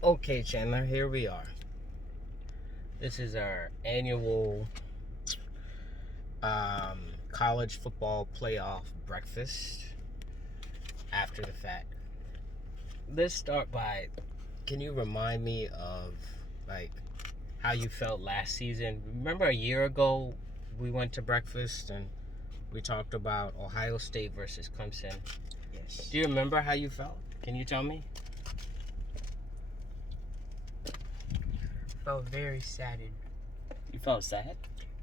Okay, Chandler, here we are. This is our annual college football playoff breakfast after the fact. Let's start by, can you remind me of like how you felt last season? Remember a year ago we went to breakfast and we talked about Ohio State versus Clemson. Yes. Do you remember how you felt? Can you tell me? Felt very saddened. You felt sad?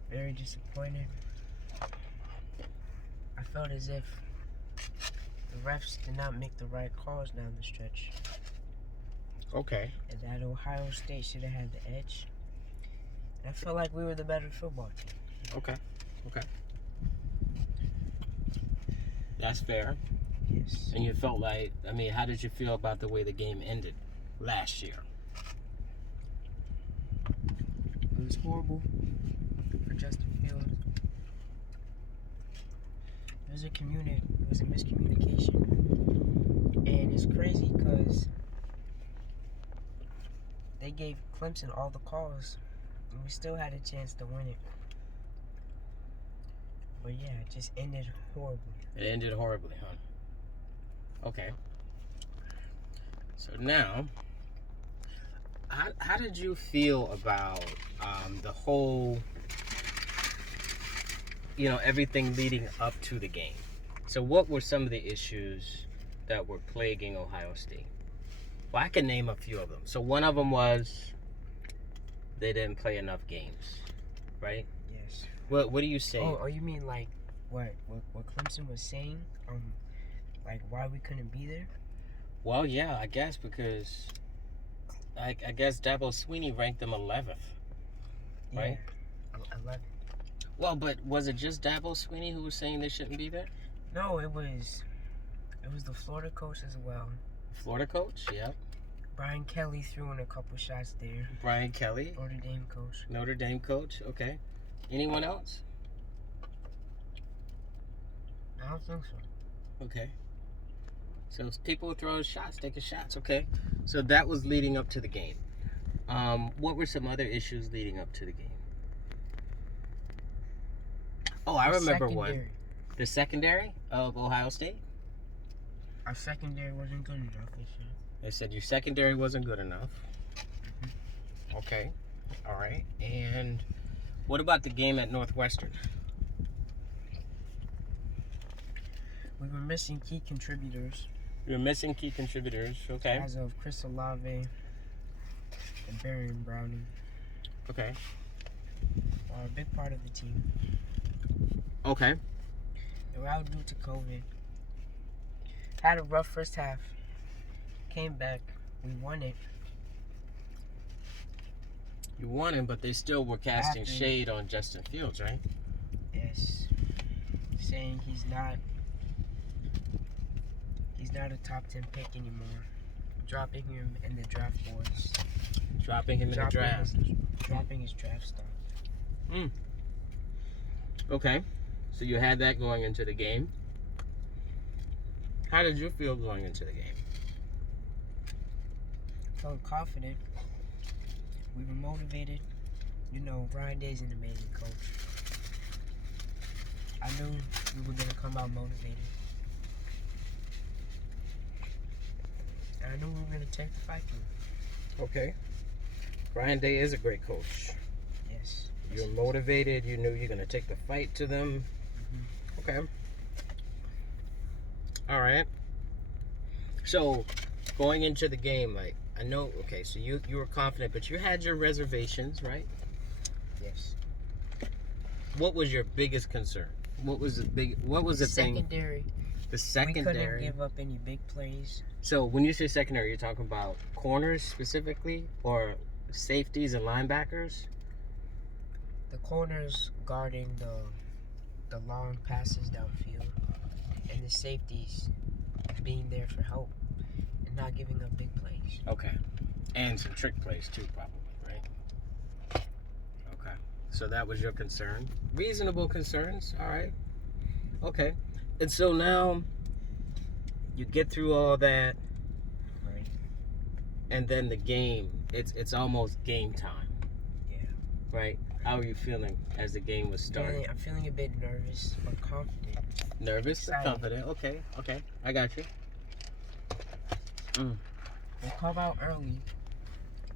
Very disappointed. I felt as if the refs did not make the right calls down the stretch. Okay. And that Ohio State should have had the edge. And I felt like we were the better football team. Okay. That's fair. Yes. And you felt like, how did you feel about the way the game ended last year? It was horrible for Justin Fields. It was a miscommunication. And it's crazy because they gave Clemson all the calls and we still had a chance to win it. But yeah, it just ended horribly. It ended horribly, huh? Okay. So now, how did you feel about the whole, everything leading up to the game? So what were some of the issues that were plaguing Ohio State? Well, I can name a few of them. So one of them was they didn't play enough games, right? Yes. What do you say? Oh, you mean like what Clemson was saying? Like why we couldn't be there? Well, yeah, I guess because I guess Dabo Swinney ranked them 11th, right? Yeah, 11. Well, but was it just Dabo Swinney who was saying they shouldn't be there? No, it was the Florida coach as well. Florida coach, yeah. Brian Kelly threw in a couple shots there. Brian Kelly, Notre Dame coach. Okay. Anyone else? I don't think so. Okay. So people throwing shots, taking shots. Okay. So that was leading up to the game. What were some other issues leading up to the game? Oh, I remember one. The secondary of Ohio State? Our secondary wasn't good enough this year. They said your secondary wasn't good enough. Okay. All right. And what about the game at Northwestern? We were missing key contributors. Okay. As of Chris Olave and Barron Browning. Okay. Are a big part of the team. Okay. They were out due to COVID. Had a rough first half. Came back. We won it. You won it, but they still were casting shade on Justin Fields, right? Yes. Saying he's not a top 10 pick anymore. Dropping him in the draft boards. Dropping him in the draft. Dropping his draft stock. Okay. So you had that going into the game. How did you feel going into the game? Felt confident. We were motivated. Ryan Day's an amazing coach. I knew we were going to come out motivated. And I knew we were going to take the fight to him. Okay. Ryan Day is a great coach. Yes. You're motivated. You knew you're going to take the fight to them. Mm-hmm. Okay. All right. So, going into the game, I know, okay, so you were confident, but you had your reservations, right? Yes. What was your biggest concern? What was the thing? Secondary. The secondary. We couldn't give up any big plays. So, when you say secondary, you're talking about corners specifically, or safeties and linebackers? The corners guarding the long passes downfield, and the safeties being there for help and not giving up big plays. Okay. And some trick plays too, probably, right? Okay. So that was your concern. Reasonable concerns. All right. Okay. And so now you get through all that. Right. and then the game, it's almost game time. Yeah. Right? How are you feeling as the game was starting? I'm feeling a bit nervous but confident. Nervous but Excited. confident. Okay. I got you. They come out early.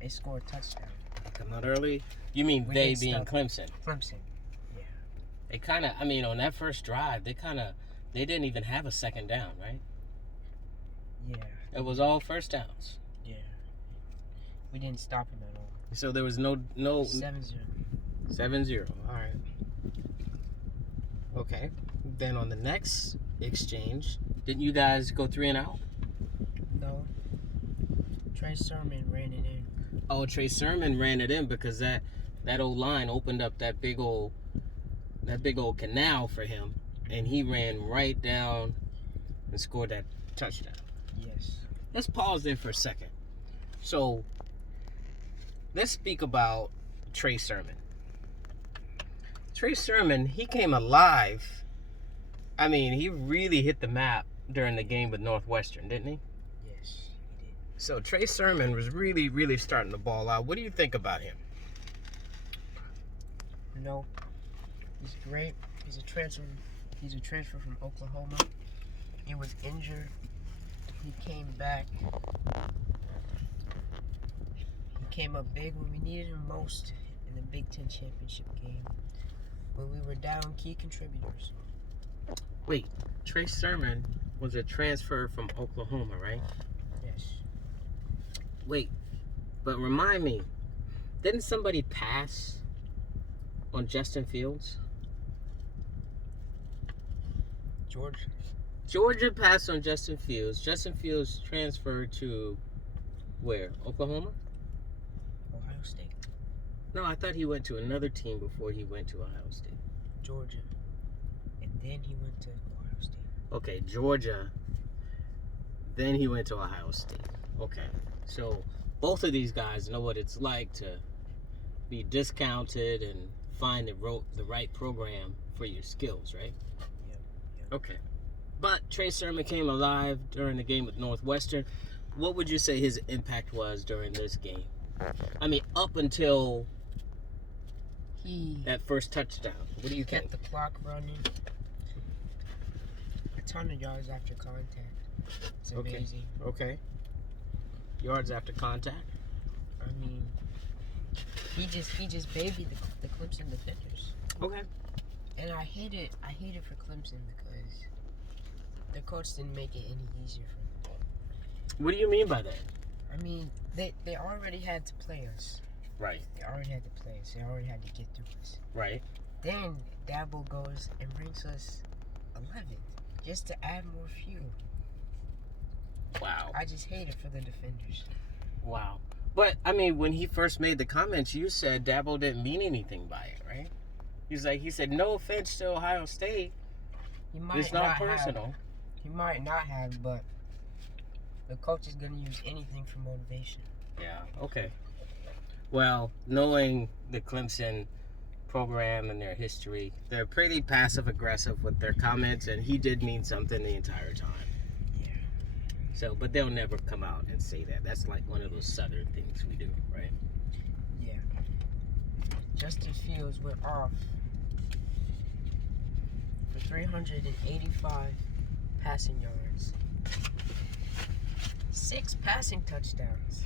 They score a touchdown. Come out early? You mean We they didn't being stop. Clemson? Clemson. Yeah. They kind of, on that first drive, they didn't even have a second down, right? Yeah. It was all first downs. Yeah. We didn't stop him at all. So there was no 7-0. 7-0. All right. Okay. Then on the next exchange, didn't you guys go 3 and out? No. Trey Sermon ran it in. Oh, Trey Sermon ran it in because that old line opened up that big old canal for him, and he ran right down and scored that touchdown. Yes. Let's pause there for a second. So, let's speak about Trey Sermon. Trey Sermon, he came alive. He really hit the map during the game with Northwestern, didn't he? Yes, he did. So, Trey Sermon was really, really starting to ball out. What do you think about him? He's great. He's a transfer from Oklahoma. He was injured. He came back. He came up big when we needed him most in the Big Ten championship game. When we were down key contributors. Wait, Trey Sermon was a transfer from Oklahoma, right? Yes. Wait, but remind me, didn't somebody pass on Justin Fields? Georgia passed on Justin Fields. Justin Fields transferred to where? Oklahoma? Ohio State. No, I thought he went to another team before he went to Ohio State. Georgia. And then he went to Ohio State. Okay, Georgia. Then he went to Ohio State. Okay. So both of these guys know what it's like to be discounted and find the right program for your skills, right? Yep. Okay. But Trey Sermon came alive during the game with Northwestern. What would you say his impact was during this game? Up until that first touchdown. What do you think? Kept the clock running. A ton of yards after contact. It's amazing. Okay. Yards after contact. He just babied the Clemson defenders. Okay. And I hate it for Clemson because the coach didn't make it any easier for them. What do you mean by that? They already had to play us. Right. They already had to play us. They already had to get through us. Right. Then Dabo goes and brings us 11th just to add more fuel. Wow. I just hate it for the defenders. Wow. But, when he first made the comments, you said Dabo didn't mean anything by it, right? He said, no offense to Ohio State. It's not personal. He might not have, but the coach is going to use anything for motivation. Yeah, okay. Well, knowing the Clemson program and their history, they're pretty passive-aggressive with their comments, and he did mean something the entire time. Yeah. So, but they'll never come out and say that. That's like one of those Southern things we do, right? Yeah. Justin Fields went off for 385 passing yards. 6 passing touchdowns.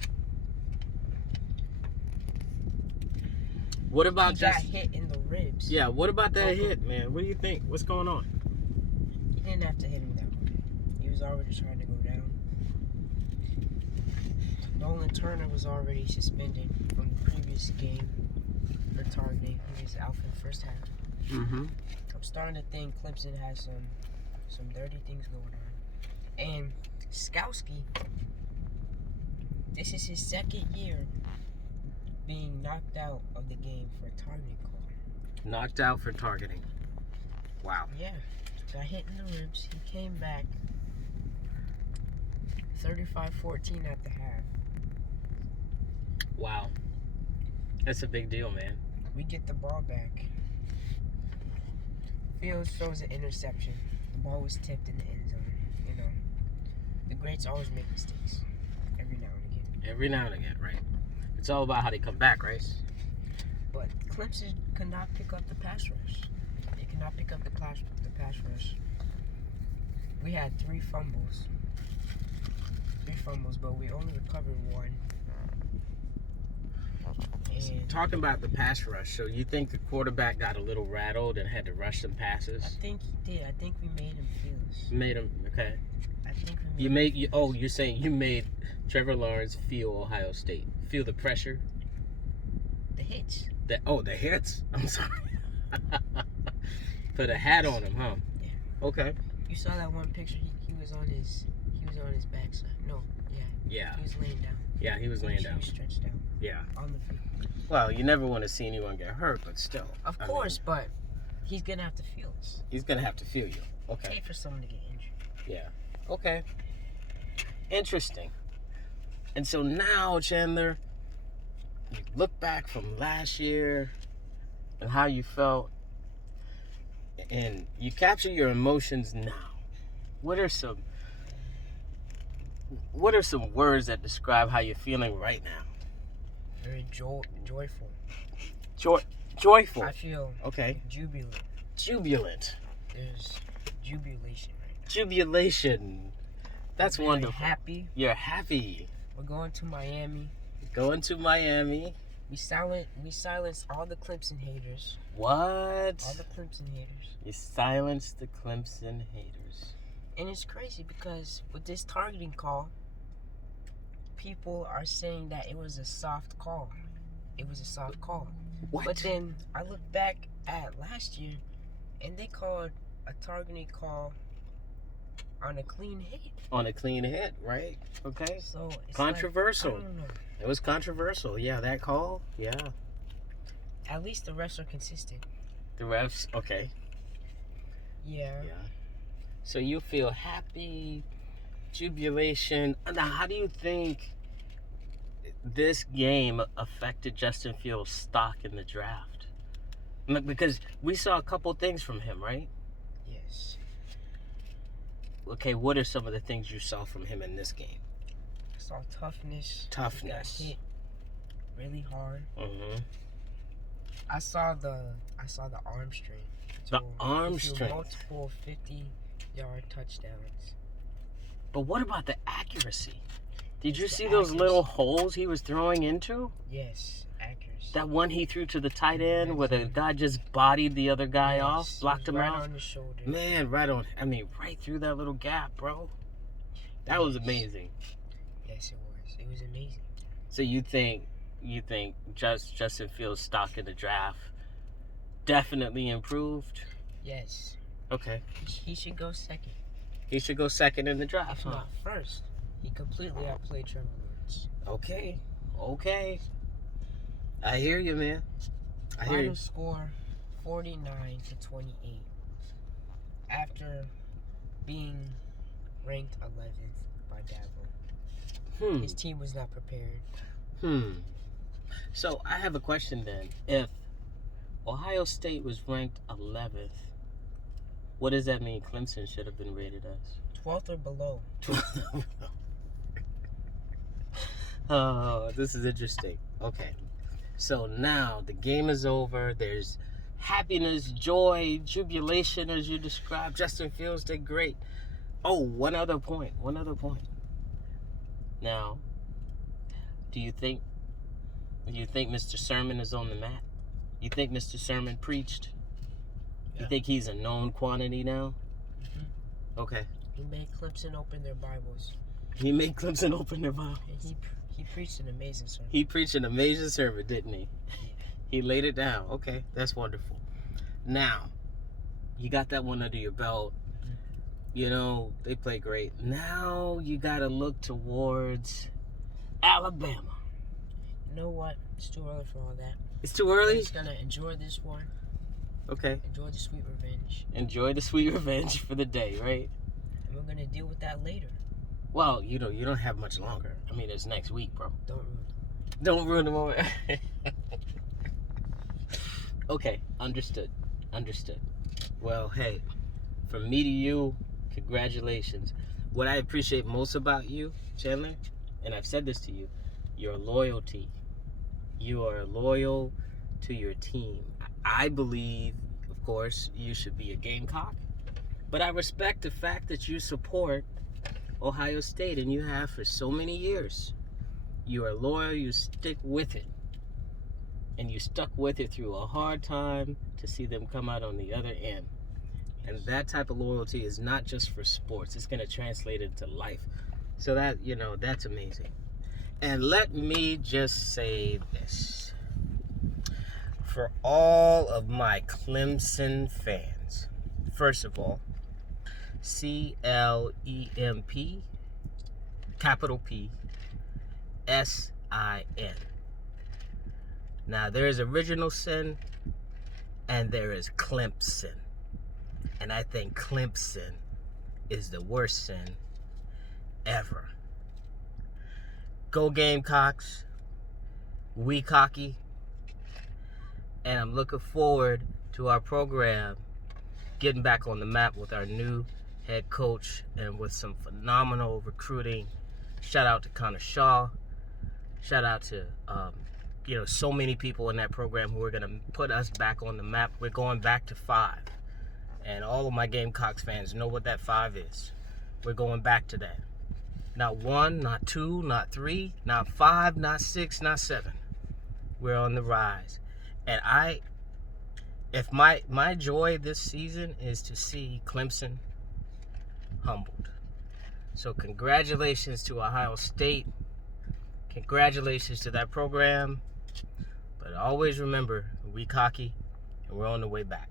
What about he got hit in the ribs. Yeah, what about that hit, man? What do you think? What's going on? He didn't have to hit him that way. He was already trying to go down. Nolan Turner was already suspended from the previous game for targeting. He was out for the first half. Mm-hmm. I'm starting to think Clemson has some dirty things going on. And Skowski, this is his second year being knocked out of the game for a targeting call. Knocked out for targeting. Wow. Yeah. Got hit in the ribs. He came back 35-14 at the half. Wow. That's a big deal, man. We get the ball back. Fields throws an interception. The ball was tipped in the end zone. The greats always make mistakes. Every now and again. Every now and again, right? It's all about how they come back, right? But Clemson could not pick up the pass rush. They could not pick up the pass rush. We had 3 fumbles. 3 fumbles, but we only recovered 1. And Talking about the pass rush, so you think the quarterback got a little rattled and had to rush some passes? I think he did. I think we made him feel. Made him, okay. I think we made You're saying you made Trevor Lawrence feel Ohio State. Feel the pressure? the hits. The hits? I'm sorry. Put a hat on him, huh? Yeah. Okay. You saw that one picture. He was on his backside. No, yeah. Yeah. He was laying down. Yeah, he was laying He down. was stretched out Yeah. on the field. Well, you never want to see anyone get hurt, but still. Of course, but he's gonna have to feel this. He's going to have to feel you. Okay. Pay for someone to get injured. Yeah. Okay. Interesting. And so now, Chandler, you look back from last year and how you felt, and you capture your emotions now. What are some words that describe how you're feeling right now? Very joyful. Joyful. I feel Okay. jubilant. Jubilant. There's jubilation right now. Jubilation. That's Very wonderful. Happy. You're happy. We're going to Miami. Going to Miami. We silenced all the Clemson haters. What? All the Clemson haters. You silenced the Clemson haters. And it's crazy because with this targeting call, people are saying that it was a soft call. It was a soft call. What? But then I look back at last year, and they called a targeting call on a clean hit. On a clean hit, right? Okay. So it's Controversial. Like, I don't know. It was controversial. Yeah, that call. Yeah. At least the refs are consistent. The refs. Okay. Yeah. Yeah. So you feel happy, jubilation. Now, how do you think this game affected Justin Fields' stock in the draft? Because we saw a couple things from him, right? Yes. Okay, what are some of the things you saw from him in this game? I saw toughness. Toughness. He got hit really hard. Mm-hmm. I saw the arm strength. The So arm he threw strength. multiple 50-yard touchdowns. But what about the accuracy? Did you It's the see those accuracy. little holes he was throwing into? Yes, accuracy. That one he threw to the tight end where the guy just bodied the other guy Yes, off, blocked it was him right out. on the shoulder. Man, right through that little gap, bro. That was amazing. Yes, it was. It was amazing. So you think Justin Fields' stock in the draft definitely improved? Yes. Okay. He should go second. He should go second in the draft, If huh? not first. He completely outplayed Trevor Lawrence. Okay. I hear you, man. I hear you. Final score 49-28. After being ranked 11th by Dabo. His team was not prepared. So I have a question then. If Ohio State was ranked 11th, what does that mean Clemson should have been rated as? 12th or below. Oh, this is interesting. Okay. So now the game is over. There's happiness, joy, jubilation as you described. Justin Fields did great. Oh, one other point. Now, do you think Mr. Sermon is on the mat? You think Mr. Sermon preached? Yeah. You think he's a known quantity now? Mm-hmm. Okay. He made Clemson open their Bibles. He made Clemson open their Bibles. And he preached an amazing sermon. He preached an amazing sermon, didn't he? He laid it down. Okay, that's wonderful. Now, you got that one under your belt. You know, they play great. Now you got to look towards Alabama. You know what? It's too early for all that. It's too We're early? just going to enjoy this one. Okay. Enjoy the sweet revenge. Enjoy the sweet revenge for the day, right? And we're going to deal with that later. Well, you don't have much longer. I mean, it's next week, bro. Don't ruin it. Don't ruin the moment. Okay, understood. Well, hey, from me to you, congratulations. What I appreciate most about you, Chandler, and I've said this to you, your loyalty. You are loyal to your team. I believe, of course, you should be a Gamecock, but I respect the fact that you support Ohio State, and you have for so many years. You are loyal, you stick with it. And you stuck with it through a hard time to see them come out on the other end. And that type of loyalty is not just for sports, it's going to translate into life. So that's amazing. And let me just say this. For all of my Clemson fans, first of all, CLEMP, capital P, SIN. Now, there is original sin and there is Clemson. And I think Clemson is the worst sin ever. Go Gamecocks. We cocky. And I'm looking forward to our program getting back on the map with our new head coach and with some phenomenal recruiting. Shout out to Connor Shaw. Shout out to so many people in that program who are going to put us back on the map. We're going back to 5. And all of my Gamecocks fans know what that 5 is. We're going back to that. Not 1, not 2, not 3, not 5, not 6, not 7. We're on the rise. And if my joy this season is to see Clemson humbled. So congratulations to Ohio State. Congratulations to that program. But always remember, we cocky and we're on the way back.